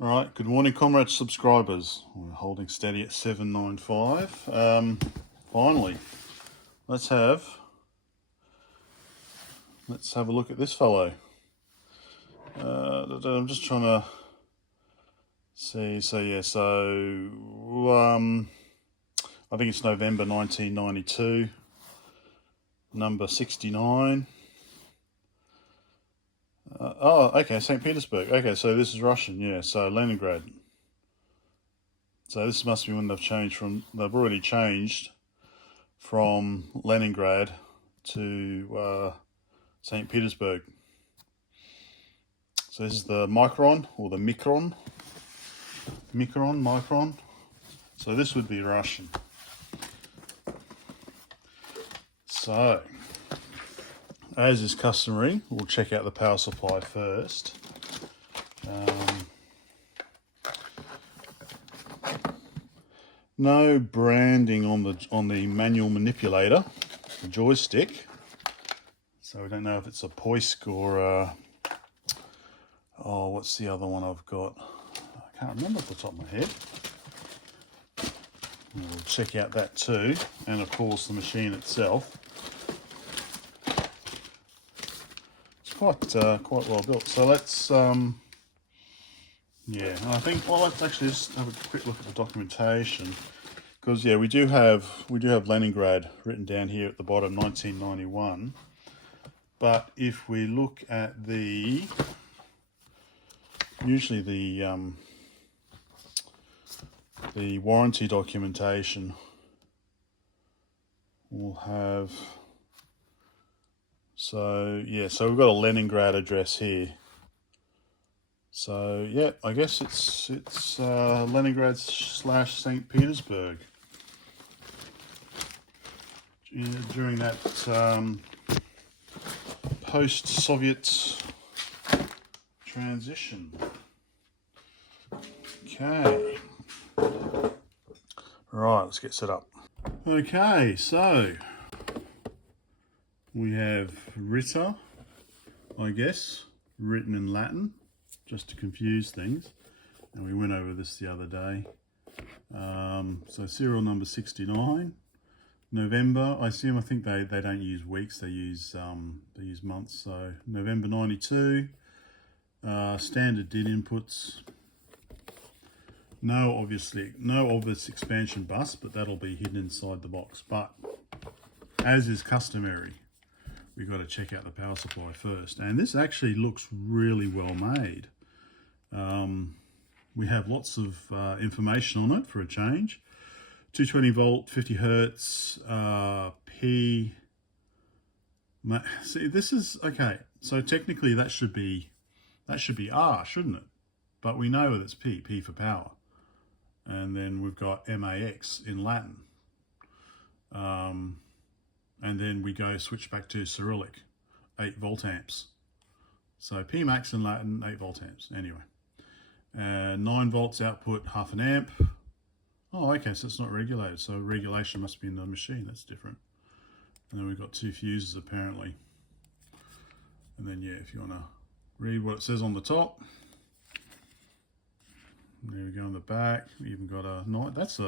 Right, good morning, comrade subscribers. We're holding steady at 795. Finally, let's have a look at this fellow. I'm just trying to see. I think it's November 1992, number 69. Okay, Saint Petersburg. Okay, so this is Russian, yeah. So Leningrad. So this must be when they've already changed from Leningrad to Saint Petersburg. So this is the Micron or the Micron. Micron. So this would be Russian. So, as is customary, we'll check out the power supply first. No branding on the manual manipulator, the joystick. So we don't know if it's a Poisk or what's the other one I've got? I can't remember off the top of my head. We'll check out that too, and of course the machine itself. It's quite well built. So let's I think let's actually just have a quick look at the documentation, because we do have Leningrad written down here at the bottom, 1991. But if we look at usually the warranty documentation will have, so we've got a Leningrad address here. So yeah, I guess it's Leningrad / Saint Petersburg. During that post-Soviet transition. Okay. Right, let's get set up. Okay, so we have Ritter, I guess, written in Latin, just to confuse things. And we went over this the other day. So serial number 69. November, I think they don't use weeks, they use months. So November 92. Standard DIN inputs. No obvious expansion bus, but that'll be hidden inside the box. But as is customary, we've got to check out the power supply first. And this actually looks really well made. We have lots of information on it for a change. 220 volt, 50 hertz, P. See, this is okay. So technically that should be R, shouldn't it? But we know that it's P for power. And then we've got MAX in Latin. And then we switch back to Cyrillic, 8 volt amps. So P max in Latin, 8 volt amps. Anyway, 9 volts output, half an amp. Oh, okay, so it's not regulated. So regulation must be in the machine. That's different. And then we've got 2 fuses apparently. And then if you want to read what it says on the top. There we go on the back. We even got a night. That's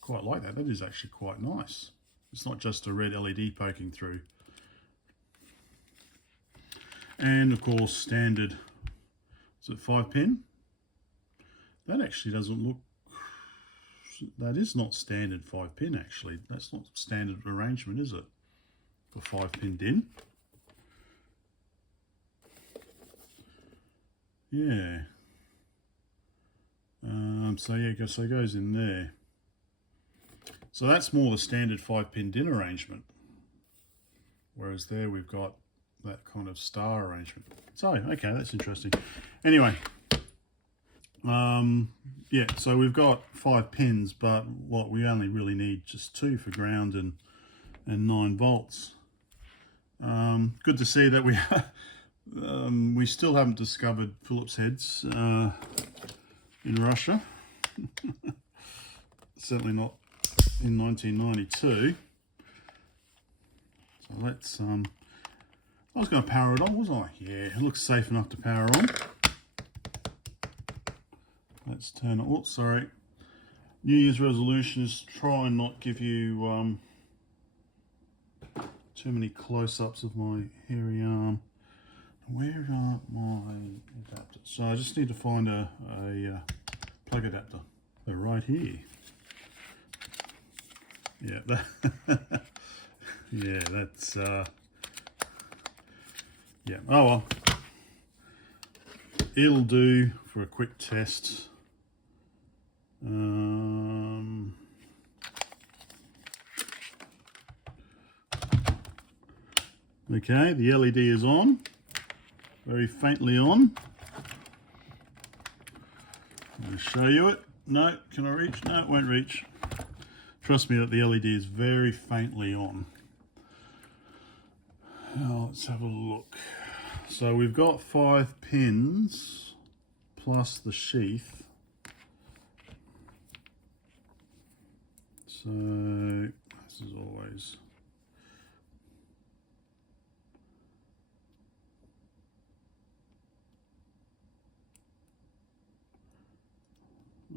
quite like that. That is actually quite nice. It's not just a red LED poking through. And of course, standard. Is it 5-pin? That actually doesn't look. That is not standard 5-pin actually. That's not standard arrangement, is it? For 5-pin DIN. Yeah. So it goes in there. So that's more the standard 5-pin DIN arrangement. Whereas there we've got that kind of star arrangement. So, okay, that's interesting. Anyway, so we've got 5 pins, but we only really need just 2 for ground and 9 volts. Good to see that we still haven't discovered Phillips heads in Russia. Certainly not in 1992. So let's I was going to power it on, wasn't I? Yeah, it looks safe enough to power on. let's turn it. Oh, sorry. New Year's resolution is try and not give you too many close-ups of my hairy arm. Where are my adapters? So I just need to find a plug adapter. They're right here. Yeah, yeah, that's yeah. Oh well, it'll do for a quick test. Okay, the LED is on, very faintly on. I'm going to show you it. No, can I reach? No, it won't reach. Trust me that the LED is very faintly on. Now let's have a look. So we've got 5 pins plus the sheath. So this is always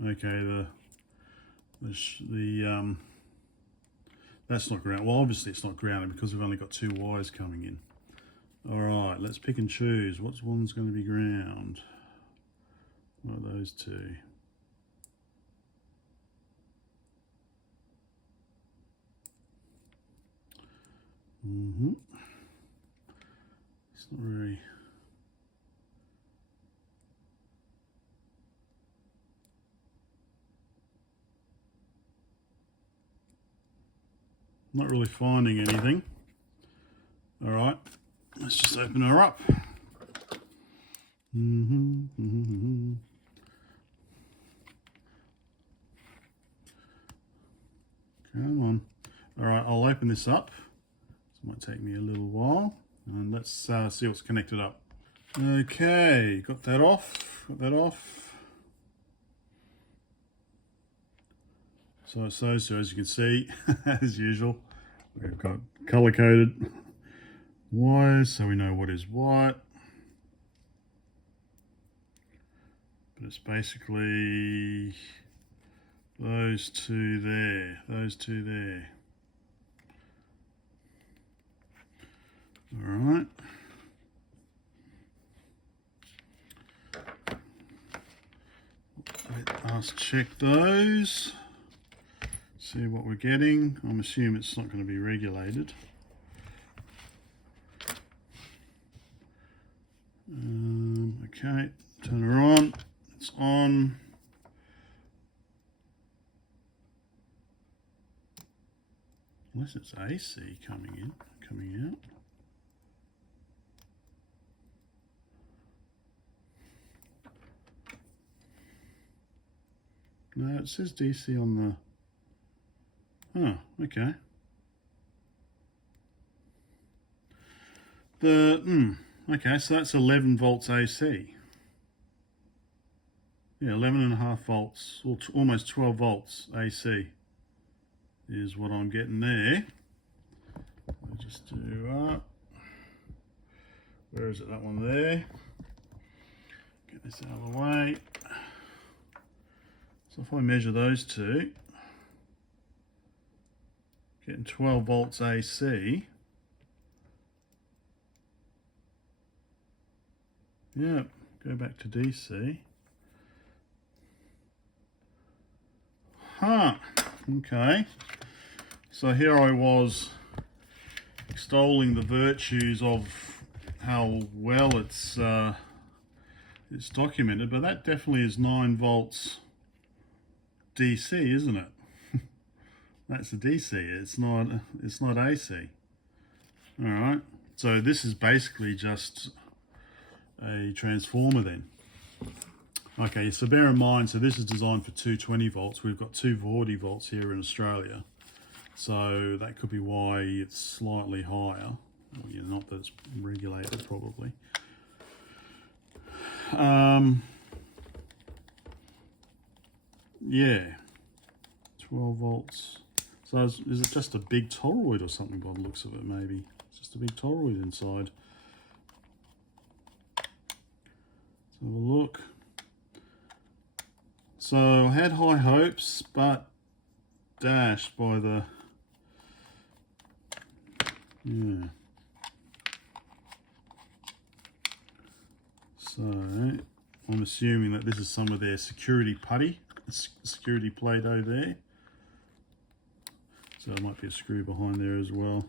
okay. That's not grounded. Well, obviously it's not grounded because we've only got 2 wires coming in. All right, let's pick and choose. What's one's going to be ground? What are those 2? It's not very. Not really finding anything. All right, let's just open her up. Come on. All right, I'll open this up. This might take me a little while, and let's see what's connected up. Okay, got that off. Got that off. So as you can see, as usual, we've got color-coded wires, so we know what is what. But it's basically those 2 there, those 2 there. All right. Let us check those. See what we're getting. I'm assuming it's not going to be regulated. Okay, turn her on. It's on. Unless it's AC coming in, coming out. No, it says DC on the. Oh, okay. Okay, so that's 11 volts AC. Yeah, 11.5 volts, or almost 12 volts AC is what I'm getting there. I'll just do where is it? That one there. Get this out of the way. So if I measure those 2, getting 12 volts AC. Yeah, go back to DC. Huh, okay. So here I was extolling the virtues of how well it's documented, but that definitely is 9 volts DC, isn't it? That's a DC, it's not AC. All right, so this is basically just a transformer then. Okay, so bear in mind, so this is designed for 220 volts. We've got 240 volts here in Australia. So that could be why it's slightly higher. Well, yeah, not that it's regulated probably. Yeah, 12 volts. So is it just a big toroid or something by the looks of it, maybe? It's just a big toroid inside. Let's have a look. So I had high hopes, but dashed by the, yeah. So I'm assuming that this is some of their security putty, security Play-Doh there. So there might be a screw behind there as well.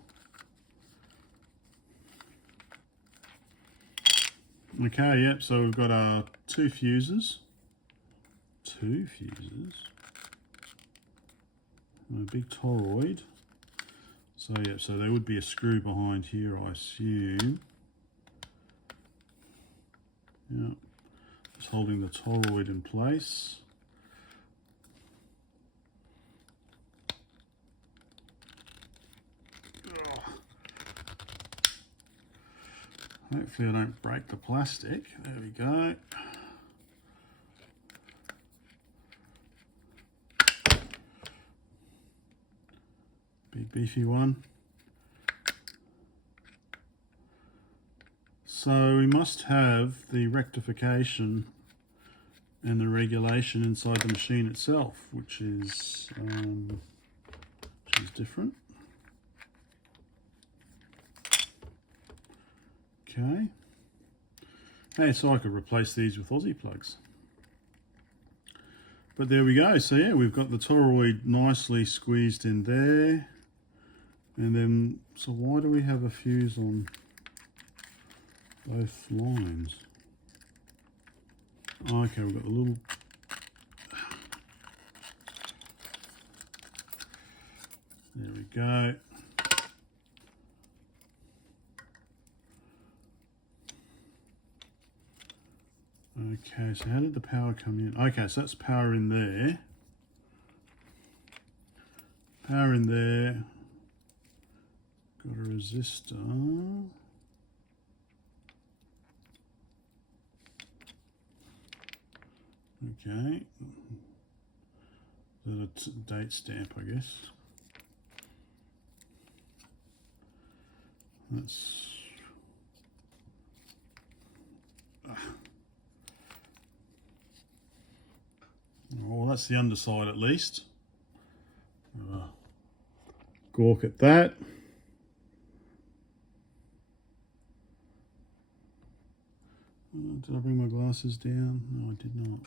Okay, yep, so we've got two fuses. Two fuses. And a big toroid. So yep, so there would be a screw behind here, I assume. Yep. Just holding the toroid in place. Hopefully I don't break the plastic. There we go. Big beefy one. So we must have the rectification and the regulation inside the machine itself, which is different. Okay. Hey, so I could replace these with Aussie plugs. But there we go. So yeah, we've got the toroid nicely squeezed in there. And then, so why do we have a fuse on both lines? Okay, we've got a little... There we go. Okay, so how did the power come in? Okay, so that's power in there. Power in there. Got a resistor. Okay. That's a date stamp, I guess. That's... Well, that's the underside at least. Gawk at that. Did I bring my glasses down? No, I did not.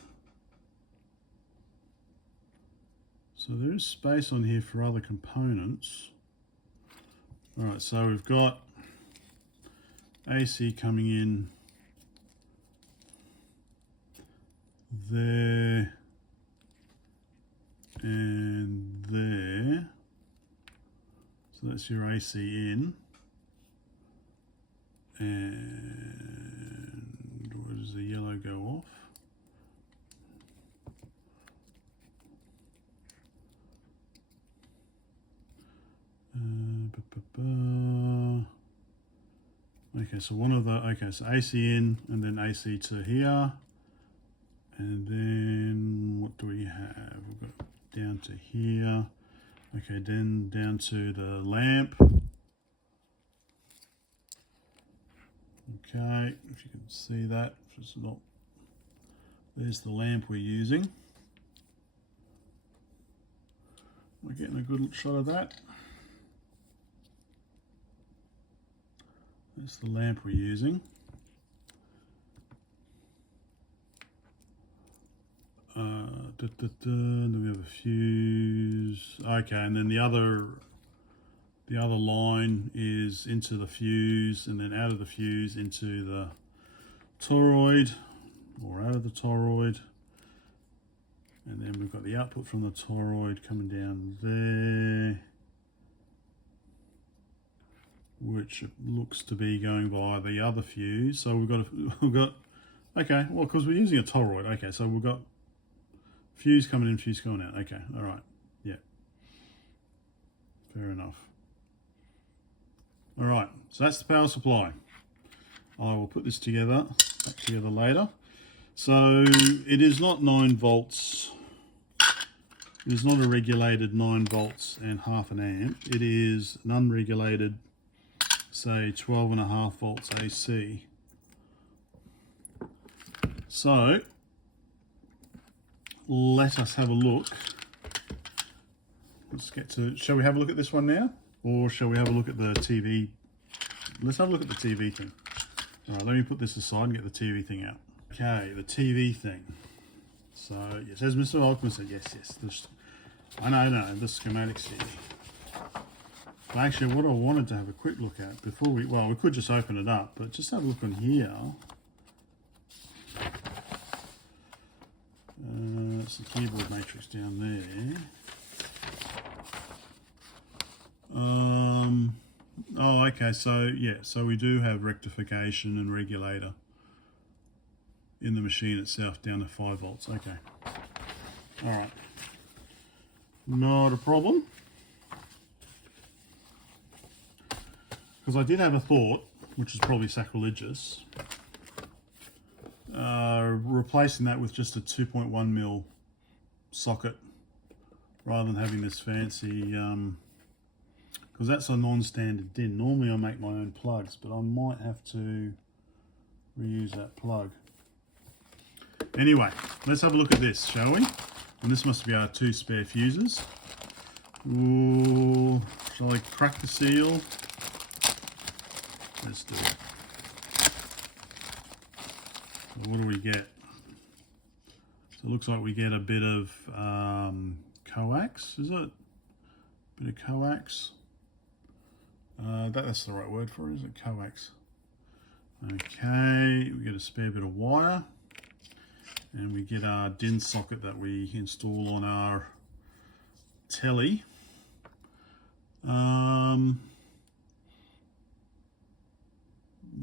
So there is space on here for other components. Alright, so we've got AC coming in there and there. So that's your AC in. And where does the yellow go off? Okay, so one of the, okay, so AC in and then AC to here. And then what do we have? We've got down to here. Okay, then down to the lamp. Okay, if you can see that, it's not, there's the lamp we're using. We're getting a good shot of that. That's the lamp we're using. Then we have a fuse. Okay, and then the other line is into the fuse, and then out of the fuse into the toroid, or out of the toroid. And then we've got the output from the toroid coming down there, which looks to be going via the other fuse. So we've got okay, well, because we're using a toroid. Okay, so we've got fuse coming in, fuse going out. Okay, all right, yeah, fair enough. All right, so that's the power supply. I will put this together, back together later. So it is not 9 volts. It is not a regulated 9 volts and half an amp. It is an unregulated, say 12.5 volts AC. let us have a look. Let's get to, shall we have a look at this one now? Or shall we have a look at the TV? Let's have a look at the TV thing. All right, let me put this aside and get the TV thing out. Okay, the TV thing. So, yes, as Mr. Volkman said, yes, I know, the schematics here. But actually, what I wanted to have a quick look at before we could just open it up, but just have a look on here. That's the keyboard matrix down there. Oh, okay, so yeah, so we do have rectification and regulator in the machine itself down to 5 volts. Okay, all right, not a problem. Because I did have a thought, which is probably sacrilegious, replacing that with just a 2.1mm socket rather than having this fancy, because that's a non-standard DIN. Normally I make my own plugs, but I might have to reuse that plug. Anyway, let's have a look at this, shall we? And this must be our 2 spare fuses. Ooh, shall I crack the seal? Let's do it. So what do we get? So it looks like we get a bit of coax, is it? Bit of coax. That's the right word for it, is it? Coax. Okay, we get a spare bit of wire. And we get our DIN socket that we install on our telly.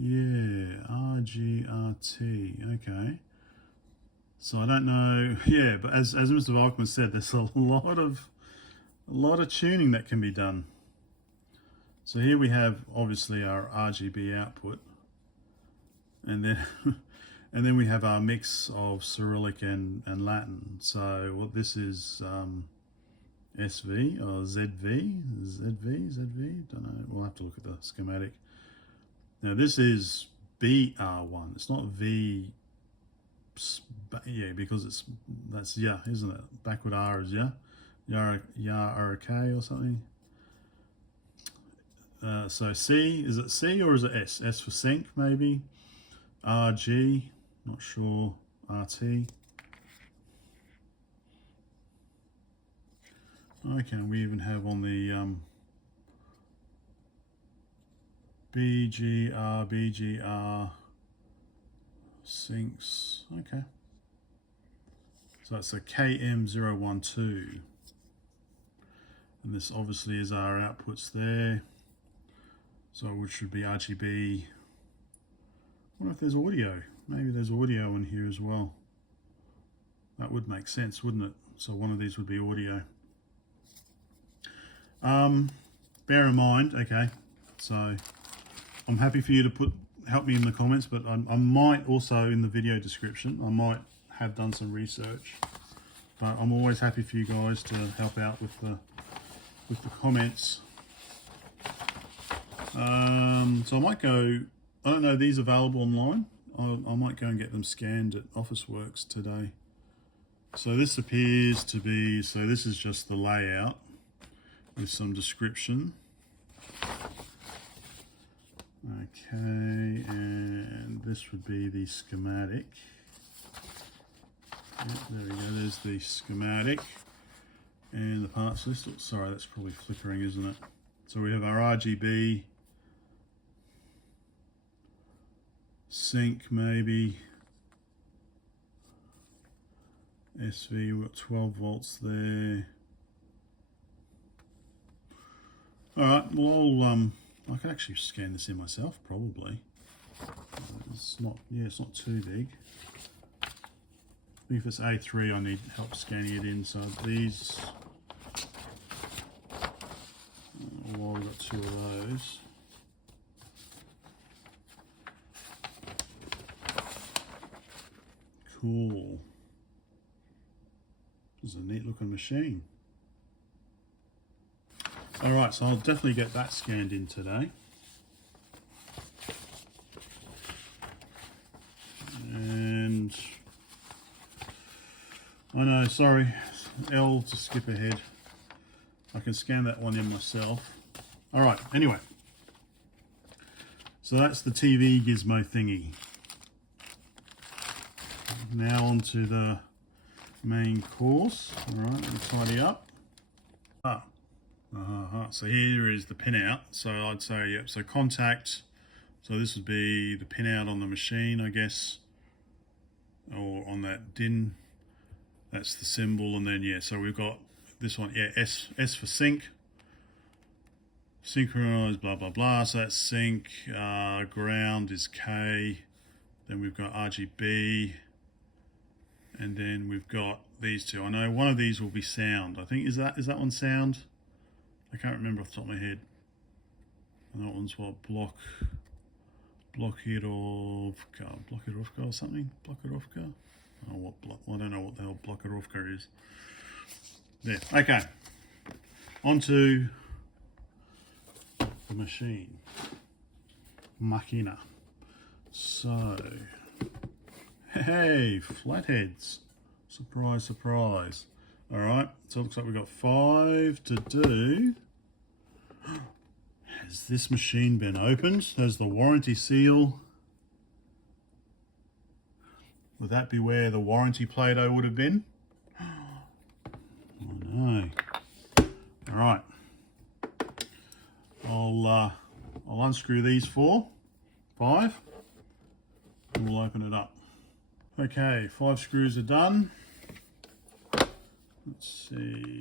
Yeah, RGRT, okay. So I don't know, yeah, but as Mr. Volkman said, there's a lot of tuning that can be done. So here we have obviously our RGB output, and then and then we have our mix of Cyrillic and Latin. So what this is SV or ZV, don't know, we'll have to look at the schematic. Now this is BR1, it's not V, yeah, because that's yeah, isn't it? Backward R is yeah, ya or a K or something. So C, is it C or is it S? S for sync maybe. RG, not sure. RT. Okay, we even have on the BGR syncs. Okay. So that's a KM012. And this obviously is our outputs there. So which should be RGB. I wonder if there's audio. Maybe there's audio in here as well. That would make sense, wouldn't it? So one of these would be audio. Bear in mind, okay, so I'm happy for you to help me in the comments, but I might also in the video description, I might have done some research, but I'm always happy for you guys to help out with the comments. So I might go, I don't know, these available online. I might go and get them scanned at Officeworks today. So this appears to be, so this is just the layout with some description. Okay, and this would be the schematic. Yep, there we go, there's the schematic and the parts list. Oh, sorry, that's probably flickering, isn't it? So we have our RGB, sync maybe, SV, we've got 12 volts there. Alright, well I can actually scan this in myself probably. It's not, yeah, it's not too big. If it's A3 I need help scanning it in, so these, well, we've got 2 of those. Cool. This is a neat looking machine. Alright, so I'll definitely get that scanned in today. And I know, sorry, L to skip ahead. I can scan that one in myself. All right, anyway. So that's the TV gizmo thingy. Now on to the main course. All right, let me tidy up. So here is the pinout. So I'd say, yep, so contact. So this would be the pinout on the machine, I guess, or on that DIN. That's the symbol, and then, yeah, so we've got this one, yeah, S for sync. Synchronize, blah, blah, blah. So that's sync. Ground is K. Then we've got RGB. And then we've got these two. I know one of these will be sound. I think, is that one sound? I can't remember off the top of my head. And that one's what, Blockirovka or something? Blockirovka? Oh, what I don't know what the hell Blockirovka is. There, okay. On to the machine. Machina. So, hey, flatheads. Surprise, surprise. All right, so it looks like we've got 5 to do. Has this machine been opened? There's the warranty seal. Would that be where the warranty Play-Doh would have been? Oh no. All right. I'll unscrew these 5, and we'll open it up. Okay, 5 screws are done. Let's see.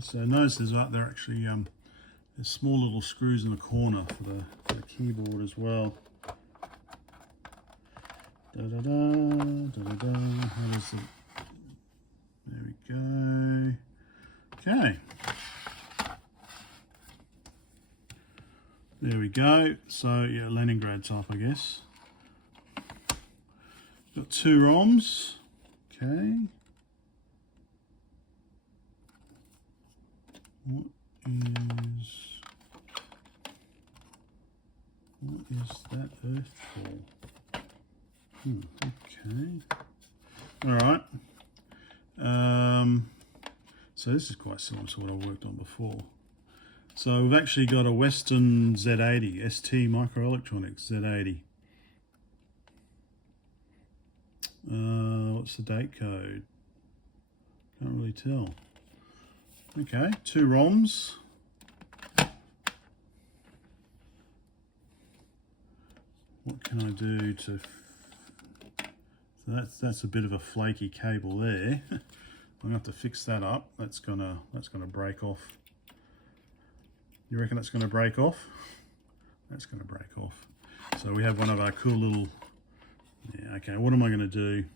So notice they're actually there's small little screws in the corner for the keyboard as well. How does it? There we go. Okay. There we go. So yeah, Leningrad type, I guess. Got 2 ROMs. Okay. What is that earth for? Okay. All right. So this is quite similar to what I worked on before. So we've actually got a Western Z80, ST Microelectronics Z80. What's the date code? Can't really tell. Okay, 2 ROMs. What can I do to? So that's a bit of a flaky cable there. I'm gonna have to fix that up. That's gonna break off. You reckon that's gonna break off? That's gonna break off. So we have one of our cool little. Yeah. Okay. What am I gonna do?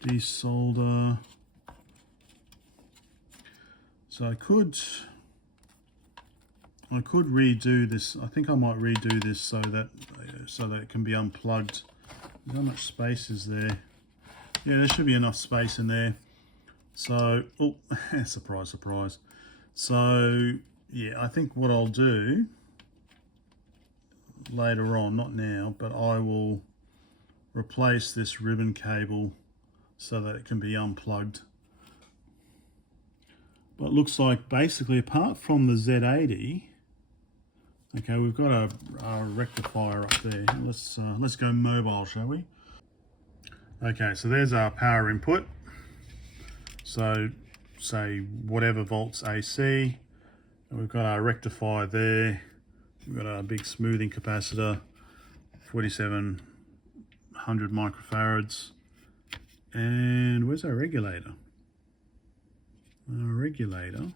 Desolder. So I could redo this. I think I might redo this so that it can be unplugged. How much space is there? Yeah, there should be enough space in there. So, oh, surprise, surprise. So, yeah, I think what I'll do later on, not now, but I will replace this ribbon cable so that it can be unplugged. But it looks like basically, apart from the Z80, okay, we've got a rectifier up there. Let's go mobile, shall we? Okay, so there's our power input. So say whatever volts AC, and we've got our rectifier there. We've got our big smoothing capacitor, 4700 microfarads. And where's our regulator? Our regulator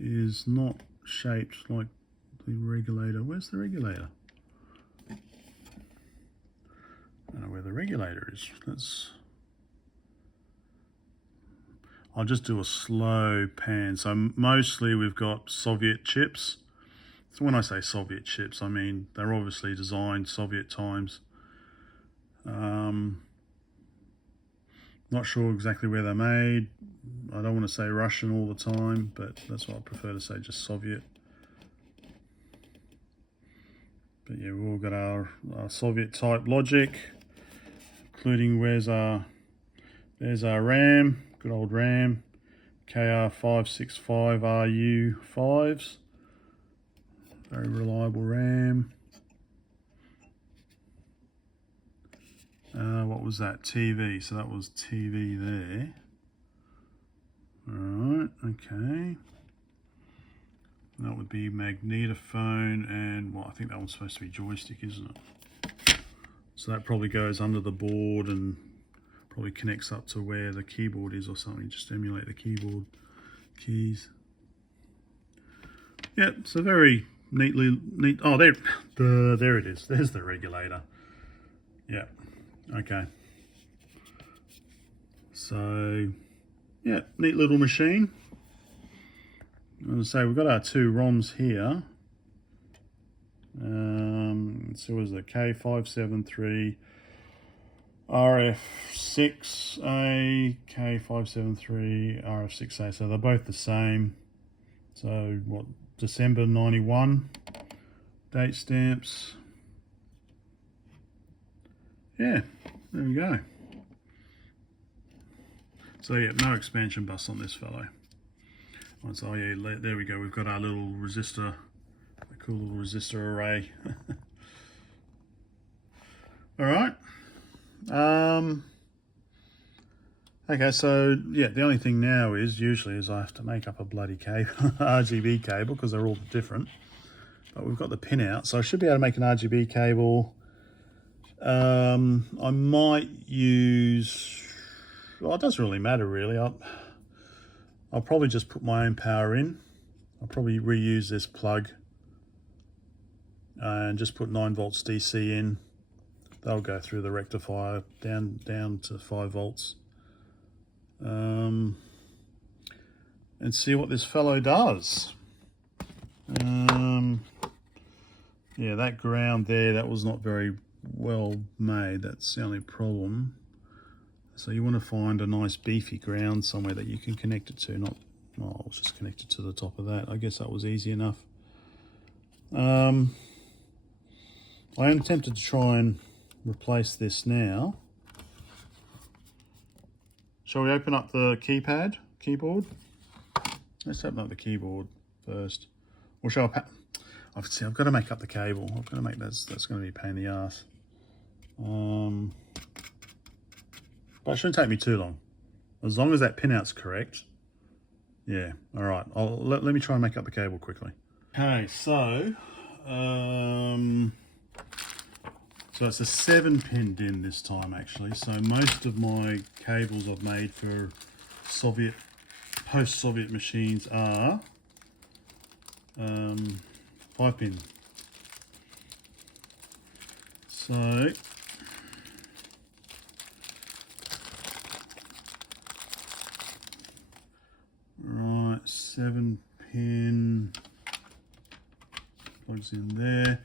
is not shaped like the regulator. Where's the regulator? I don't know where the regulator is. I'll just do a slow pan. So mostly we've got Soviet chips. So when I say Soviet chips, I mean they're obviously designed Soviet times. Not sure exactly where they're made. I don't want to say Russian all the time, but that's what I prefer to say, just Soviet. But yeah, we've all got our Soviet type logic, including there's our RAM, good old RAM, KR565RU5s, very reliable RAM. What was that? TV, so that was TV there. Alright, okay. That would be magnetophone, and well, I think that one's supposed to be joystick, isn't it? So that probably goes under the board and probably connects up to where the keyboard is or something, just emulate the keyboard keys. Yep, so very neat. Oh, there it is. There's the regulator. Yeah, okay. So, yeah, neat little machine. As I say, we've got our two ROMs here. So was the K573 RF6A, K573 RF6A, so they're both the same. So what, December 91 date stamps. Yeah, there we go. So yeah, no expansion bus on this fellow. So yeah, there we go, we've got our little resistor, a cool little resistor array. Alright. Okay, so yeah, the only thing now is usually I have to make up a bloody cable, RGB cable, because they're all different. But we've got the pin out, so I should be able to make an RGB cable. I might use, well, it doesn't really matter really. I'll probably just put my own power in. I'll probably reuse this plug and just put 9 volts DC in. They'll go through the rectifier down to 5 volts. And see what this fellow does. Yeah, that ground there, that was not very well made. That's the only problem. So you want to find a nice beefy ground somewhere that you can connect it to. Not, well, I'll just connect it to the top of that. I guess that was easy enough. I am tempted to try and replace this now. Shall we open up the keyboard? Let's open up the keyboard first. Or shall I? Obviously, I've got to make up the cable. I've got to make that's going to be a pain in the ass. But it shouldn't take me too long, as long as that pinout's correct. Yeah. All right. Let me try and make up the cable quickly. Okay. So it's a 7-pin DIN this time actually. So most of my cables I've made for post-Soviet machines are 5-pin. So right, 7-pin plugs in there.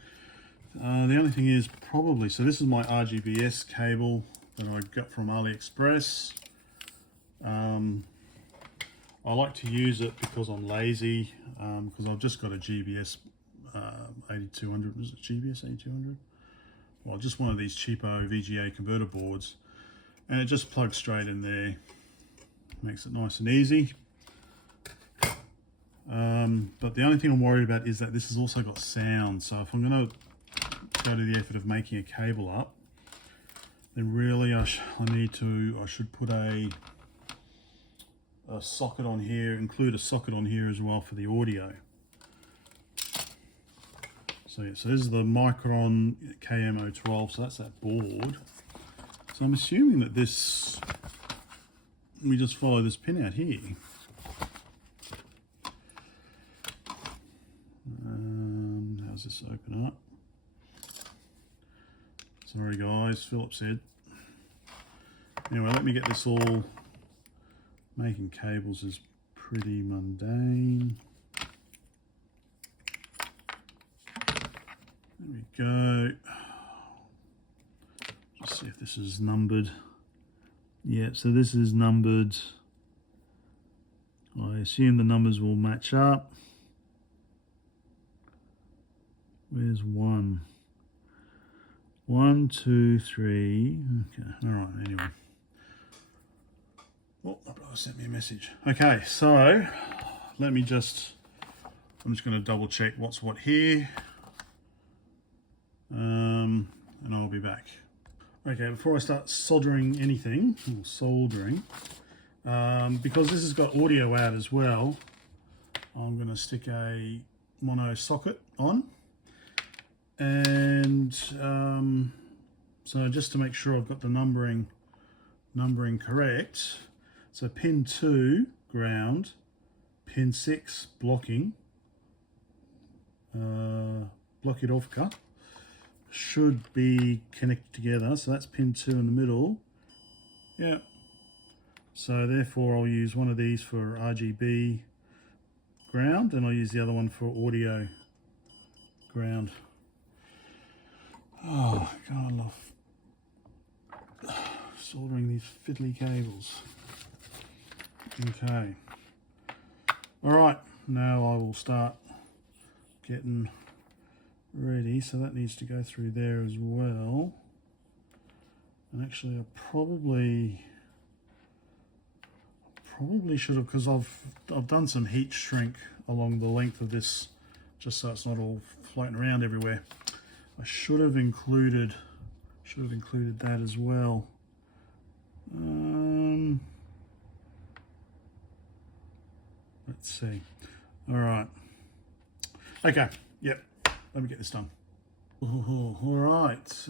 The only thing is probably, so this is my RGBS cable that I got from AliExpress. I like to use it because I'm lazy, because I've just got a GBS 8200, was it GBS 8200? Well, just one of these cheapo VGA converter boards, and it just plugs straight in there, makes it nice and easy. But the only thing I'm worried about is that this has also got sound, so if I'm going to go to the effort of making a cable up, then really I should put a socket on here, include a socket on here as well for the audio. So yeah, so this is the Micron KM012, so that's that board. So I'm assuming that this, we just follow this pin out here. How's this open up? Sorry guys, Philip's head. Anyway, let me get this all. Making cables is pretty mundane. There we go. Just see if this is numbered. Yeah, so this is numbered. I assume the numbers will match up. Where's 1? 1, 2, 3. Okay, all right, anyway. Oh, my brother sent me a message. Okay, so let me just, I'm just going to double check what's what here. And I'll be back. Okay, before I start soldering anything, or soldering, because this has got audio out as well, I'm going to stick a mono socket on. And so just to make sure I've got the numbering correct, so pin 2 ground, pin 6 blocking, blockade Orca should be connected together. So that's pin 2 in the middle. Yeah. So therefore I'll use one of these for RGB ground, and I'll use the other one for audio ground. Oh God, I love soldering these fiddly cables. Okay. All right, now I will start getting ready. So that needs to go through there as well. And actually, I probably should have, because I've done some heat shrink along the length of this, just so it's not all floating around everywhere. I should have included that as well. Let's see. All right. Okay. Yep. Let me get this done. All right.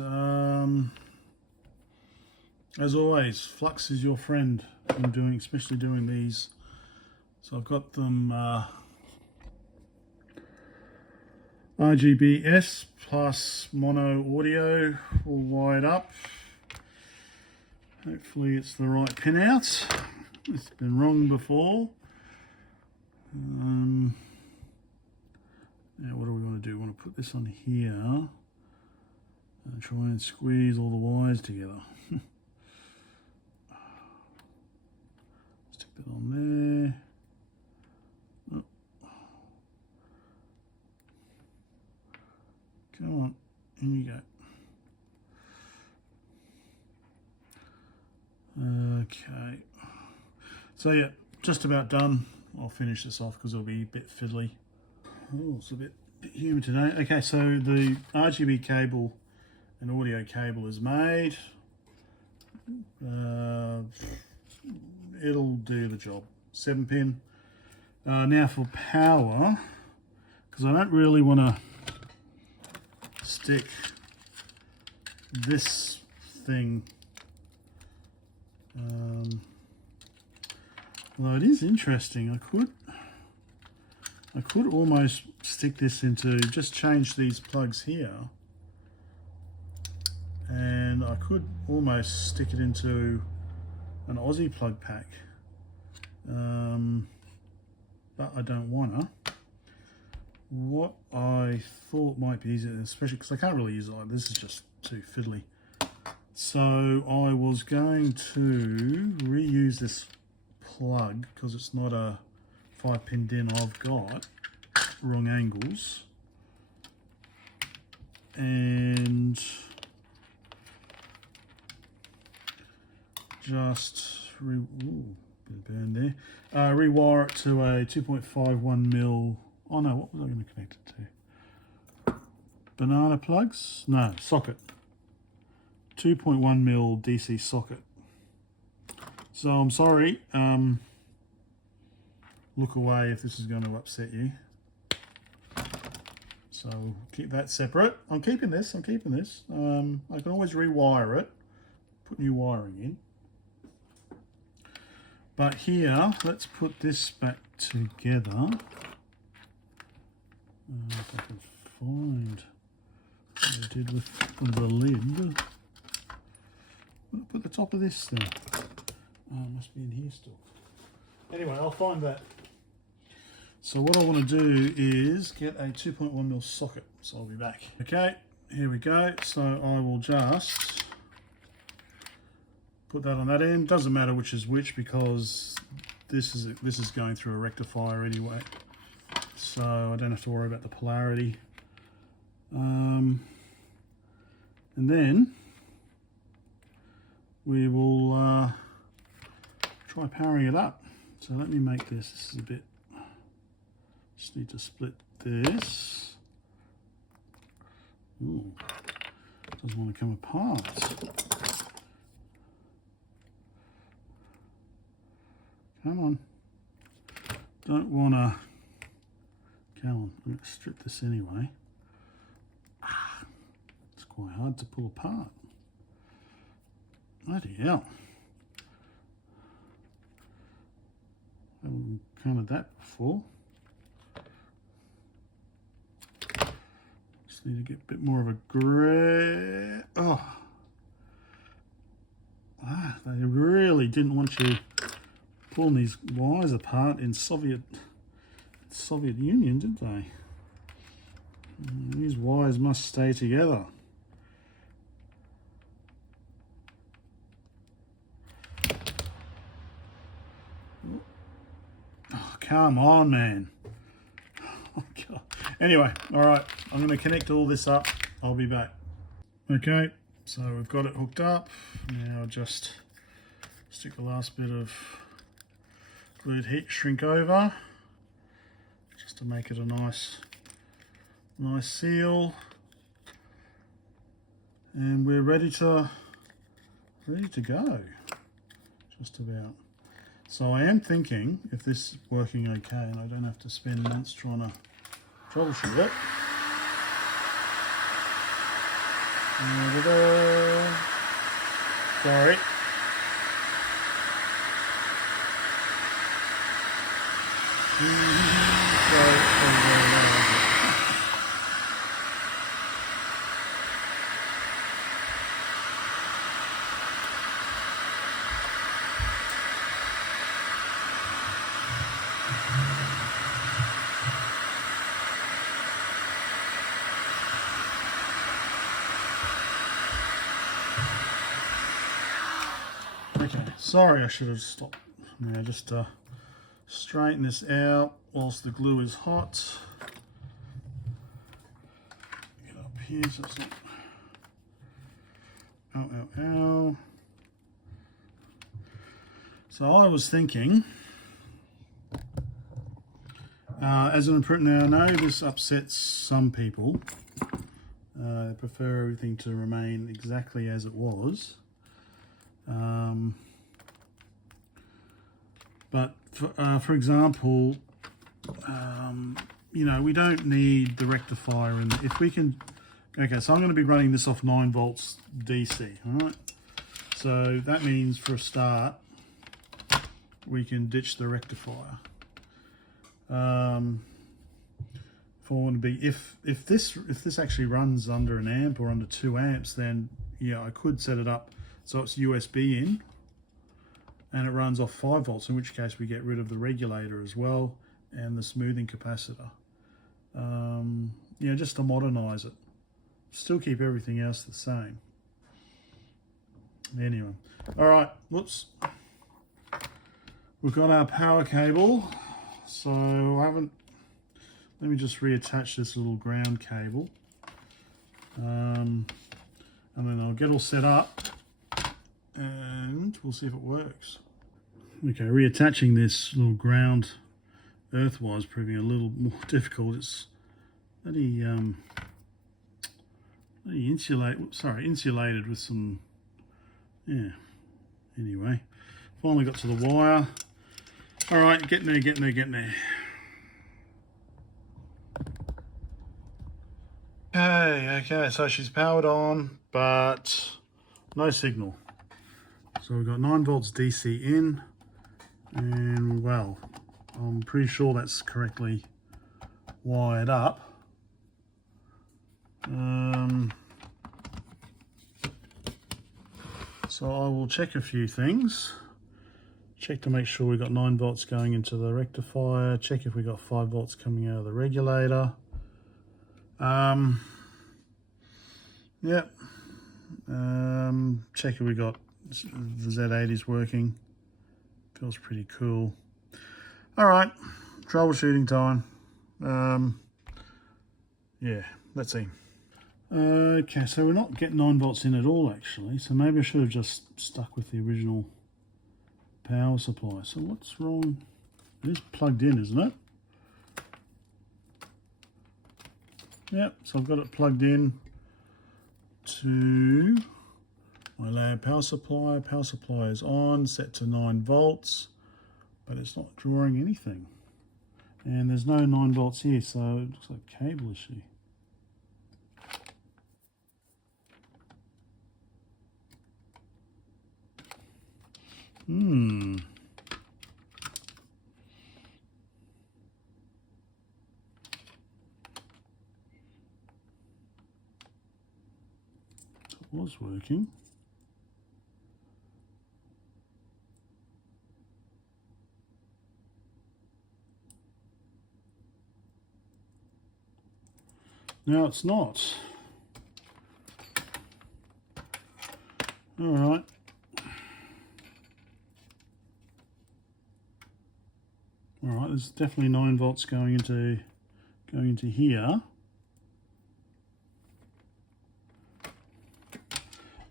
As always, flux is your friend in especially doing these. So I've got them RGBS plus mono audio all wired up. Hopefully it's the right pinout. It's been wrong before. Now what do we want to do? We want to put this on here and try and squeeze all the wires together. Stick that on there. Oh. Come on, in you go. Okay. So yeah, just about done. I'll finish this off because it'll be a bit fiddly. Oh, it's a bit humid today. Okay, so the RGB cable and audio cable is made. It'll do the job. 7-pin. Now for power, because I don't really want to stick this thing. Although it is interesting, I could almost stick this into, just change these plugs here, and I could almost stick it into an Aussie plug pack, but I don't wanna. What I thought might be easier, especially because I can't really use it like this, is just too fiddly. So I was going to reuse this plug because it's not a 5-pin DIN I've got, wrong angles, and just bit of burn there. Rewire it to a 2.51mm. Oh no, what was I going to connect it to? Banana plugs? No, socket. 2.1mm DC socket. So I'm sorry. Look away if this is going to upset you. So keep that separate. I'm keeping this. I can always rewire it, put new wiring in. But here, let's put this back together. If I can find what I did with the lid. I'll put the top of this there. It must be in here still. Anyway, I'll find that. So what I want to do is get a 2.1mm socket. So I'll be back. Okay, here we go. So I will just put that on that end. Doesn't matter which is which because this is going through a rectifier anyway. So I don't have to worry about the polarity. And and then we will try powering it up. So let me make this. This is a bit. Just need to split this. Ooh, doesn't want to come apart. Come on. Don't want to. Come on. I'm going to strip this anyway. It's quite hard to pull apart. Bloody hell. I haven't encountered that before. Just need to get a bit more of a grey. Oh. They really didn't want you pulling these wires apart in Soviet Union, did they? These wires must stay together. Oh, come on, man. Oh, God. Anyway, all right, I'm going to connect all this up. I'll be back. Okay, so we've got it hooked up. Now just stick the last bit of glued heat shrink over, just to make it a nice seal, and we're ready to go, just about. So I am thinking, if this is working okay and I don't have to spend months trying to troubleshoot it. Sorry. Okay, sorry, I should have stopped. Now just straighten this out whilst the glue is hot. Get up here so it's not. Ow. So I was thinking, as an improvement, now I know this upsets some people. They prefer everything to remain exactly as it was. But for example, you know, we don't need the rectifier, and if we can, okay, so I'm going to be running this off 9 volts DC, all right? So that means for a start, we can ditch the rectifier. If I want to be, if this actually runs under an amp or under 2 amps, then yeah, I could set it up so it's USB in and it runs off 5 volts, in which case we get rid of the regulator as well and the smoothing capacitor. Yeah, just to modernize it. Still keep everything else the same. Anyway, all right, whoops. We've got our power cable. So let me just reattach this little ground cable. And then I'll get all set up and we'll see if it works. Okay, reattaching this little ground earth wire is proving a little more difficult. It's bloody insulated with some, yeah. Anyway, finally got to the wire. All right, getting there. Okay, so she's powered on, but no signal. So we've got 9 volts DC in, and well, I'm pretty sure that's correctly wired up. So I will check a few things. Check to make sure we got 9 volts going into the rectifier. Check if we got 5 volts coming out of the regulator. Yep. Check if we got the Z80s working. Feels pretty cool. All right, troubleshooting time. Yeah, let's see. Okay, so we're not getting 9 volts in at all actually, so maybe I should have just stuck with the original power supply. So what's wrong? It is plugged in, isn't it? Yep, so I've got it plugged in to my lab power supply. Power supply is on, set to 9 volts, but it's not drawing anything. And there's no 9 volts here, so it looks like a cable issue. It was working. Now it's not. All right. All right, there's definitely 9 volts going into here.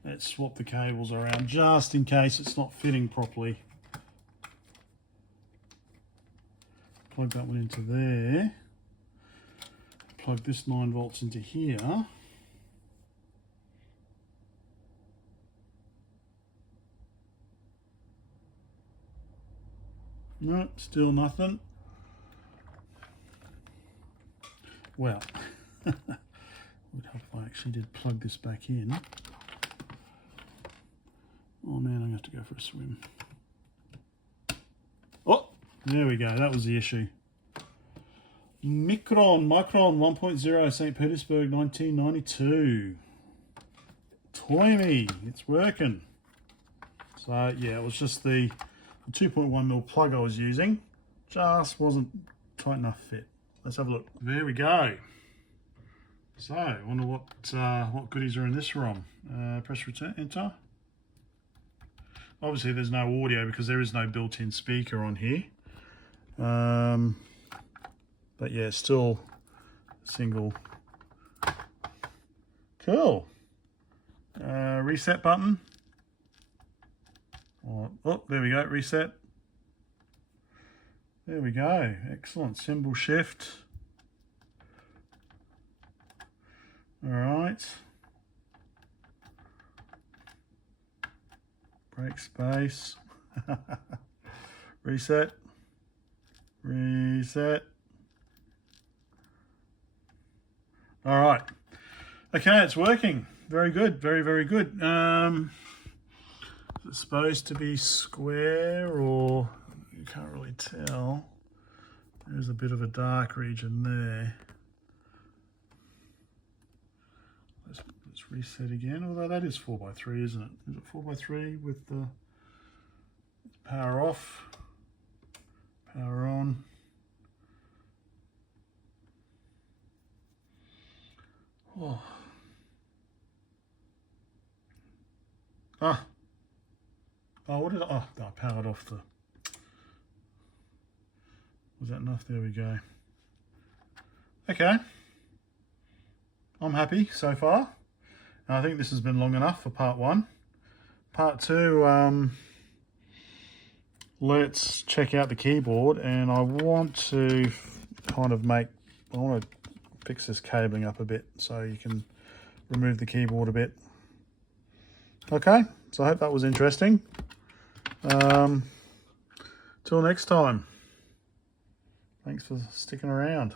Let's swap the cables around just in case it's not fitting properly. Plug that one into there. Plug this 9 volts into here. No, still nothing. Well, it would help if I actually did plug this back in. Oh man, I'm going to have to go for a swim. Oh, there we go. That was the issue. Micron 1.0, Saint Petersburg, 1992. Toy me, it's working. So yeah, it was just the 2.1mm plug I was using. Just wasn't tight enough fit. Let's have a look. There we go. So, I wonder what goodies are in this ROM. Press return, enter. Obviously there's no audio because there is no built-in speaker on here. But yeah, still single. Cool. Reset button. Oh, there we go, reset. There we go, excellent. Symbol shift. All right. Break space. Reset. Reset. All right. Okay, it's working. Very good, very, very good. It's supposed to be square, or you can't really tell. There's a bit of a dark region there. Let's reset again, although that is 4x3, isn't it? Is it 4x3 with the power off, power on? Oh. Ah. Oh, what did I powered off the... Was that enough? There we go. Okay. I'm happy so far. I think this has been long enough for part 1. Part 2, let's check out the keyboard, and I want to kind of I want to fix this cabling up a bit so you can remove the keyboard a bit. Okay, so I hope that was interesting. Till next time. Thanks for sticking around.